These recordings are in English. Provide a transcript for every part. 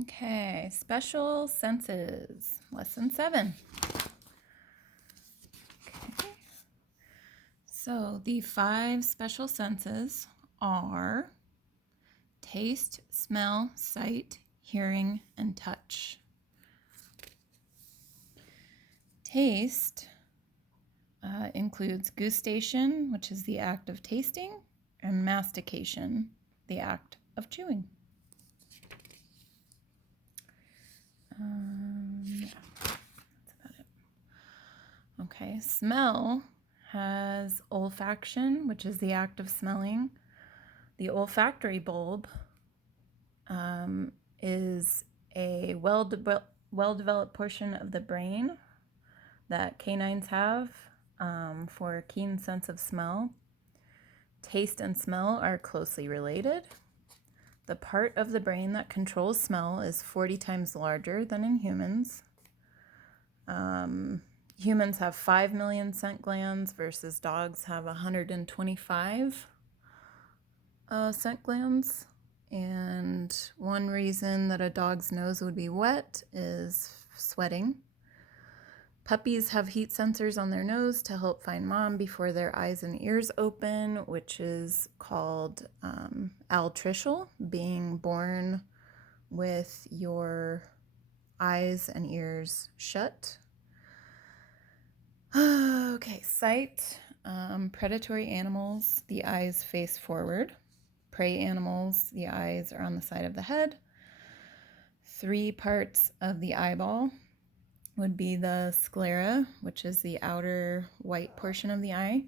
Okay, special senses, lesson 7. Okay. So the 5 special senses are taste, smell, sight, hearing, and touch. Taste includes gustation, which is the act of tasting, and mastication, the act of chewing. Yeah, that's about it. Okay, smell has olfaction, which is the act of smelling. The olfactory bulb is a well-developed portion of the brain that canines have for a keen sense of smell. Taste and smell are closely related. The part of the brain that controls smell is 40 times larger than in humans. Humans have 5 million scent glands versus dogs have 125 scent glands. And one reason that a dog's nose would be wet is sweating. Puppies have heat sensors on their nose to help find mom before their eyes and ears open, which is called altricial, being born with your eyes and ears shut. Okay, sight. Predatory animals, the eyes face forward. Prey animals, the eyes are on the side of the head. 3 parts of the eyeball would be the sclera, which is the outer white portion of the eye.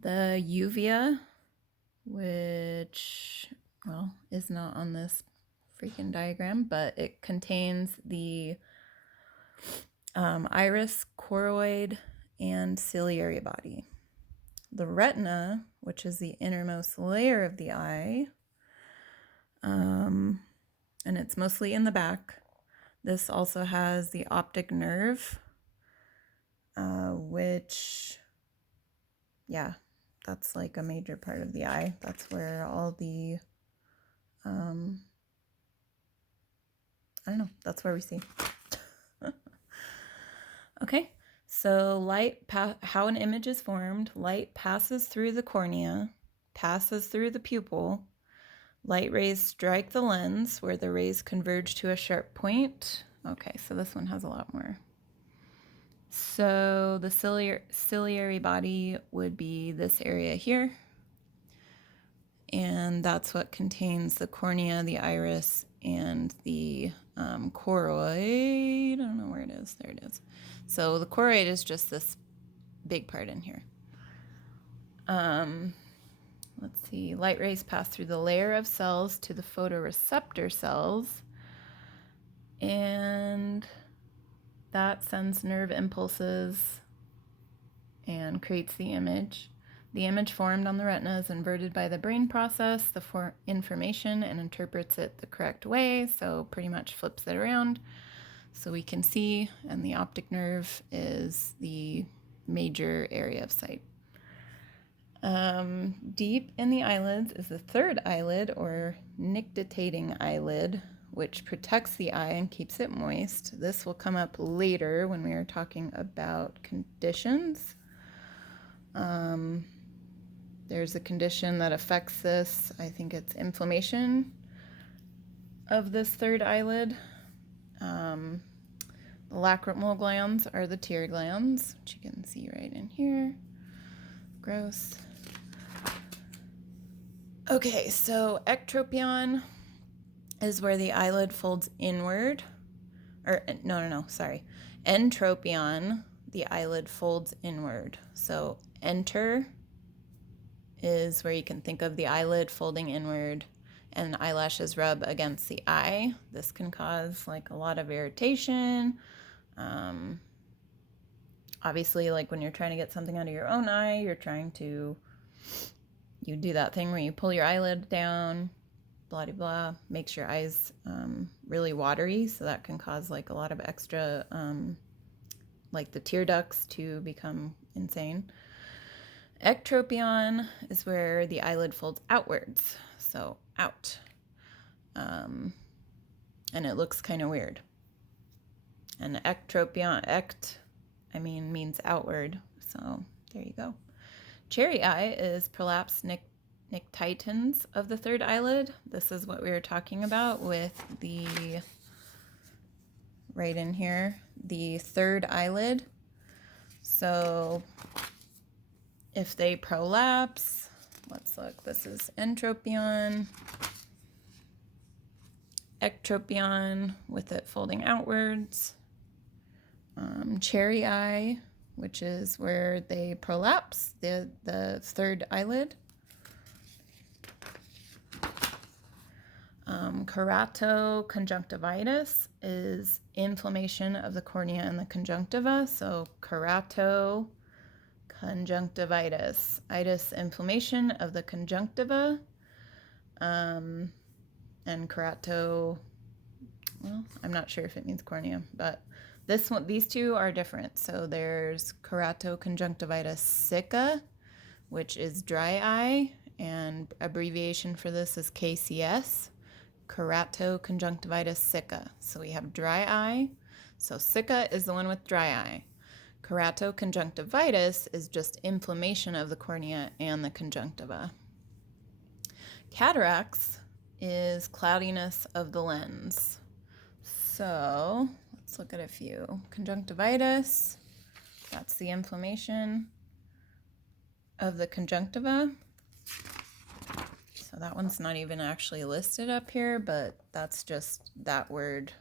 The uvea, which, well, is not on this freaking diagram, but it contains the iris, choroid, and ciliary body. The retina, which is the innermost layer of the eye, and it's mostly in the back. This also has the optic nerve, which, yeah, that's like a major part of the eye. That's where all the, I don't know, that's where we see. Okay, so how an image is formed. Light passes through the cornea, passes through the pupil. Light rays strike the lens where the rays converge to a sharp point. Okay, so this one has a lot more. So the ciliary body would be this area here. And that's what contains the cornea, the iris, and the choroid. I don't know where it is. There it is. So the choroid is just this big part in here. Let's see. Light rays pass through the layer of cells to the photoreceptor cells. And that sends nerve impulses and creates the image. The image formed on the retina is inverted by the brain process the information and interprets it the correct way, so pretty much flips it around so we can see, and the optic nerve is the major area of sight. Deep in the eyelids is the third eyelid, or nictitating eyelid, which protects the eye and keeps it moist. This will come up later when we are talking about conditions. There's a condition that affects this. I think it's inflammation of this third eyelid. The lacrimal glands are the tear glands, which you can see right in here. Gross. Okay, so ectropion is where the eyelid folds inward. Or, sorry. Entropion, the eyelid folds inward. So enter is where you can think of the eyelid folding inward and eyelashes rub against the eye. This can cause like a lot of irritation. Obviously, like when you're trying to get something out of your own eye, you do that thing where you pull your eyelid down, blah, blah, blah, makes your eyes really watery. So that can cause like a lot of extra, like the tear ducts to become insane. Ectropion is where the eyelid folds outwards, so out. and it looks kind of weird. And ectropion, means outward. So there you go. Cherry eye is prolapse nictitans of the third eyelid. This is what we were talking about with the, right in here, the third eyelid. So if they prolapse, let's look, this is entropion, ectropion with it folding outwards, cherry eye, which is where they prolapse the third eyelid. Keratoconjunctivitis is inflammation of the cornea and the conjunctiva. So keratoconjunctivitis, itis, inflammation of the conjunctiva, and kerato, well, I'm not sure if it means cornea, but these two are different. So there's keratoconjunctivitis sicca, which is dry eye, and abbreviation for this is KCS, keratoconjunctivitis sicca. So we have dry eye. So sicca is the one with dry eye. Keratoconjunctivitis is just inflammation of the cornea and the conjunctiva. Cataracts is cloudiness of the lens. So let's look at a few. Conjunctivitis, that's the inflammation of the conjunctiva. So that one's not even actually listed up here, but that's just that word.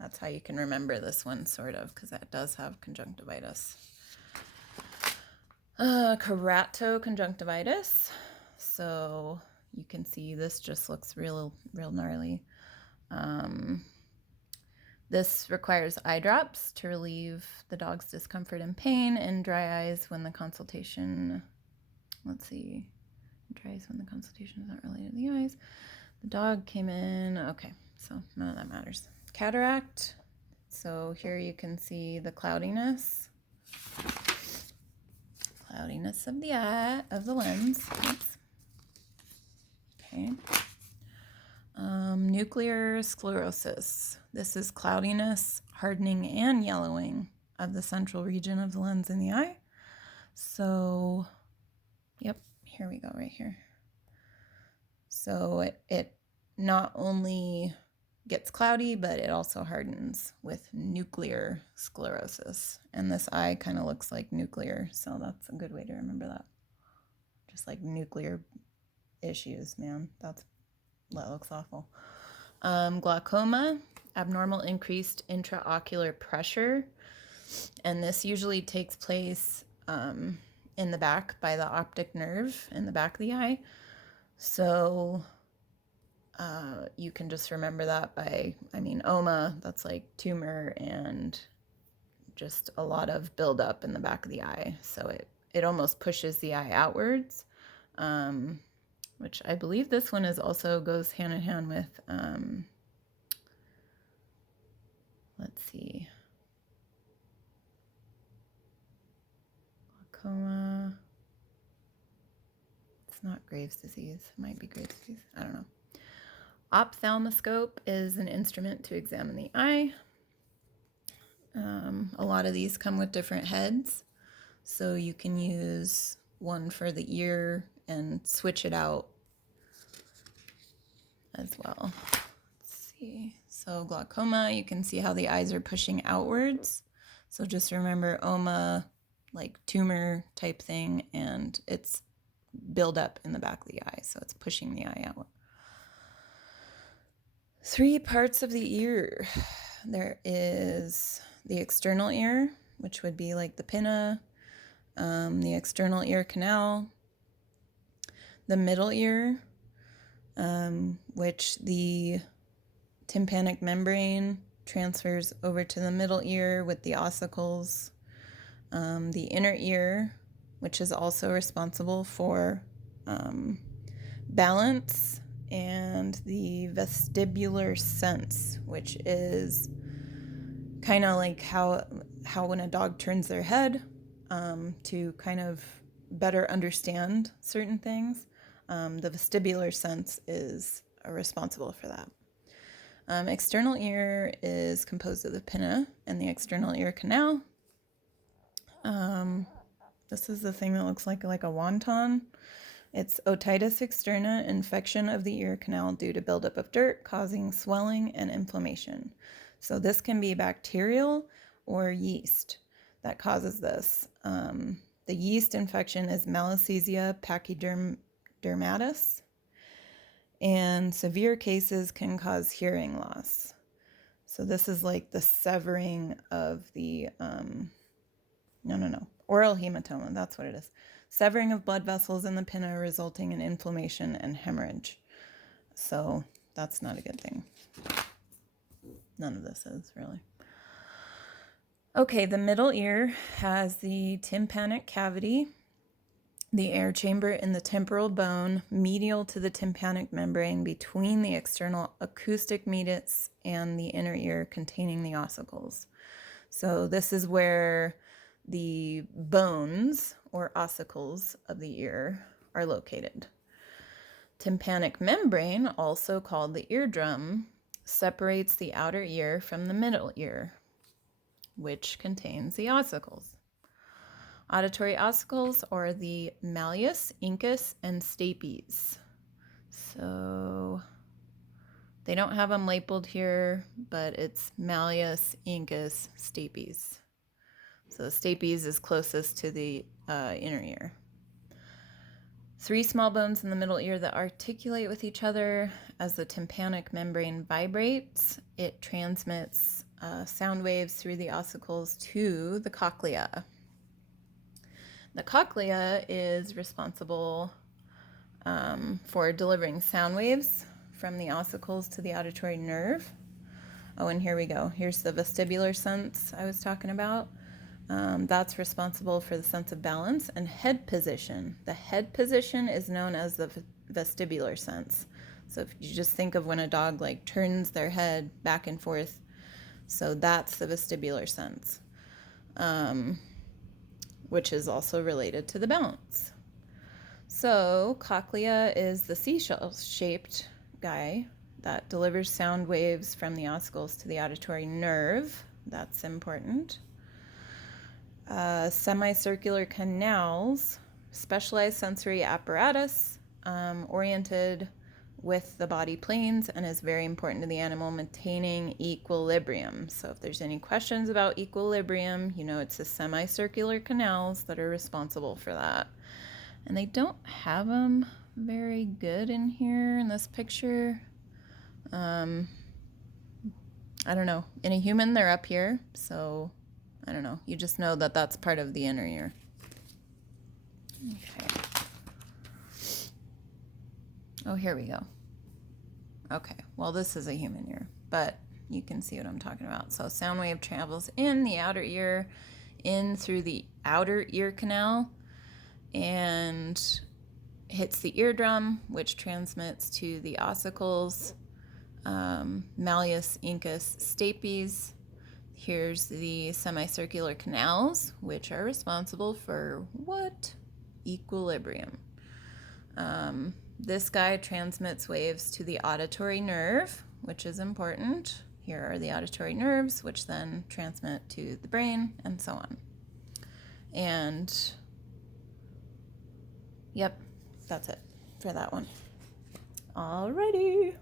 That's how you can remember this one, sort of, because that does have conjunctivitis. Keratoconjunctivitis. So you can see this just looks real gnarly. This requires eye drops to relieve the dog's discomfort and pain, and dry eyes when the consultation, let's see, dry eyes when the consultation is not related to the eyes. The dog came in, okay, so none of that matters. Cataract, so here you can see the cloudiness of the eye, of the lens. Oops. Okay. Nuclear sclerosis. This is cloudiness, hardening, and yellowing of the central region of the lens in the eye. So, yep, here we go, right here. So it not only gets cloudy, but it also hardens with nuclear sclerosis. And this eye kind of looks like nuclear, so that's a good way to remember that. Just like nuclear issues, man. That looks awful. Glaucoma, abnormal increased intraocular pressure. And this usually takes place in the back by the optic nerve in the back of the eye. So you can just remember that by, OMA, that's like tumor and just a lot of buildup in the back of the eye. So it almost pushes the eye outwards, which I believe this one also goes hand in hand with, let's see, glaucoma. It's not Graves' disease. It might be Graves' disease. I don't know. Ophthalmoscope is an instrument to examine the eye. A lot of these come with different heads, so you can use one for the ear and switch it out as well. Let's see. So glaucoma, you can see how the eyes are pushing outwards. So just remember OMA, like tumor type thing, and it's build up in the back of the eye, so it's pushing the eye out. 3 parts of the ear. There is the external ear, which would be like the pinna, the external ear canal, the middle ear, which the tympanic membrane transfers over to the middle ear with the ossicles, the inner ear, which is also responsible for balance, and the vestibular sense, which is kind of like how when a dog turns their head to kind of better understand certain things, the vestibular sense is responsible for that. External ear is composed of the pinna and the external ear canal. This is the thing that looks like a wonton. It's otitis externa, infection of the ear canal due to buildup of dirt causing swelling and inflammation. So this can be bacterial or yeast that causes this. The yeast infection is Malassezia pachydermatis, and severe cases can cause hearing loss. So this is like the severing of the, oral hematoma, that's what it is. Severing of blood vessels in the pinna resulting in inflammation and hemorrhage. So that's not a good thing. None of this is really. Okay, the middle ear has the tympanic cavity, the air chamber in the temporal bone medial to the tympanic membrane between the external acoustic meatus and the inner ear containing the ossicles. So this is where the bones or ossicles of the ear are located. Tympanic membrane, also called the eardrum, separates the outer ear from the middle ear, which contains the ossicles. Auditory ossicles are the malleus, incus, and stapes. So they don't have them labeled here, but it's malleus, incus, stapes. So the stapes is closest to the inner ear. 3 small bones in the middle ear that articulate with each other. As the tympanic membrane vibrates, it transmits sound waves through the ossicles to the cochlea. The cochlea is responsible for delivering sound waves from the ossicles to the auditory nerve. Oh, and here we go. Here's the vestibular sense I was talking about. That's responsible for the sense of balance and head position. The head position is known as the vestibular sense. So if you just think of when a dog like turns their head back and forth, so that's the vestibular sense, which is also related to the balance. So cochlea is the seashell-shaped guy that delivers sound waves from the ossicles to the auditory nerve. That's important. Semicircular canals, specialized sensory apparatus oriented with the body planes and is very important to the animal maintaining equilibrium. So if there's any questions about equilibrium, you know it's the semicircular canals that are responsible for that. And they don't have them very good in here in this picture. I don't know. In a human, they're up here, so I don't know. You just know that that's part of the inner ear. Okay. Oh, here we go. Okay, well, this is a human ear, but you can see what I'm talking about. So sound wave travels in the outer ear, in through the outer ear canal, and hits the eardrum, which transmits to the ossicles, malleus, incus, stapes. Here's the semicircular canals, which are responsible for what? Equilibrium. This guy transmits waves to the auditory nerve, which is important. Here are the auditory nerves, which then transmit to the brain, and so on. And, yep, that's it for that one. Alrighty.